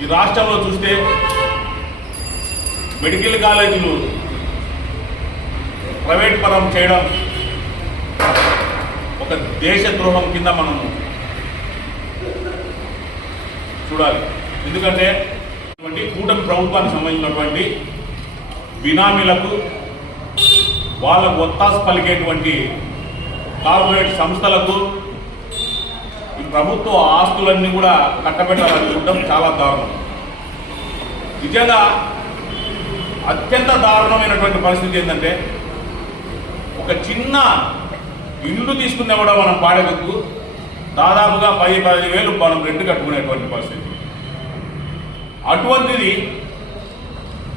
ఈ రాష్ట్రంలో చూస్తే మెడికల్ కాలేజీలు ప్రైవేట్ పరం చేయడం ఒక దేశద్రోహం కింద మనం చూడాలి. ఎందుకంటే కూటమి ప్రభుత్వానికి సంబంధించినటువంటి బినామీలకు వాళ్ళకు ఒత్తాసు పలికేటువంటి కార్పొరేట్ సంస్థలకు ఈ ప్రభుత్వ ఆస్తులన్నీ కూడా కట్టబెట్టాలనుకుంటాం. చాలా దారుణం. నిజంగా అత్యంత దారుణమైనటువంటి పరిస్థితి ఏంటంటే ఒక చిన్న ఇల్లు తీసుకున్న కూడా మనం బాడగకు దాదాపుగా 10-15 మనం రెంట్ కట్టుకునేటువంటి పరిస్థితి. అటువంటిది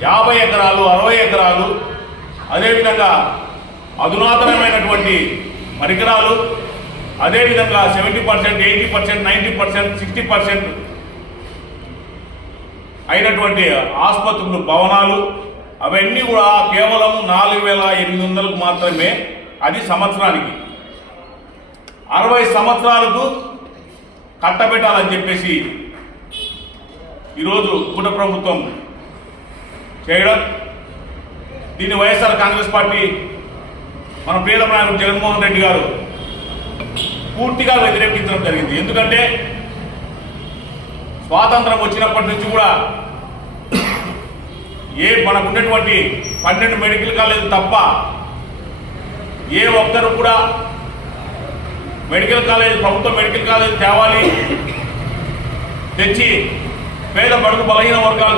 50 ఎకరాలు 60 ఎకరాలు అదేవిధంగా అధునాతనమైనటువంటి పరికరాలు అదేవిధంగా 70%, 80%, 90%, 60% అయినటువంటి ఆసుపత్రులు భవనాలు అవన్నీ కూడా కేవలం 4,800కు మాత్రమే. అది సంవత్సరానికి. 60 సంవత్సరాలకు కట్టబెట్టాలని చెప్పేసి ఈరోజు కూట ప్రభుత్వం చేయడం, దీన్ని వైఎస్ఆర్ కాంగ్రెస్ పార్టీ మన ప్రియతమ నాయకుడు జగన్మోహన్ రెడ్డి గారు పూర్తిగా వ్యతిరేకించడం జరిగింది. ఎందుకంటే స్వాతంత్రం వచ్చినప్పటి నుంచి కూడా మనకున్నటువంటి 12 మెడికల్ కాలేజీలు తప్ప ఏ ఒక్కరు కూడా మెడికల్ కాలేజ్ ప్రభుత్వ మెడికల్ కాలేజ్ తేవాలి, తెచ్చి పేద బడుగు బలహీన వర్గాలకు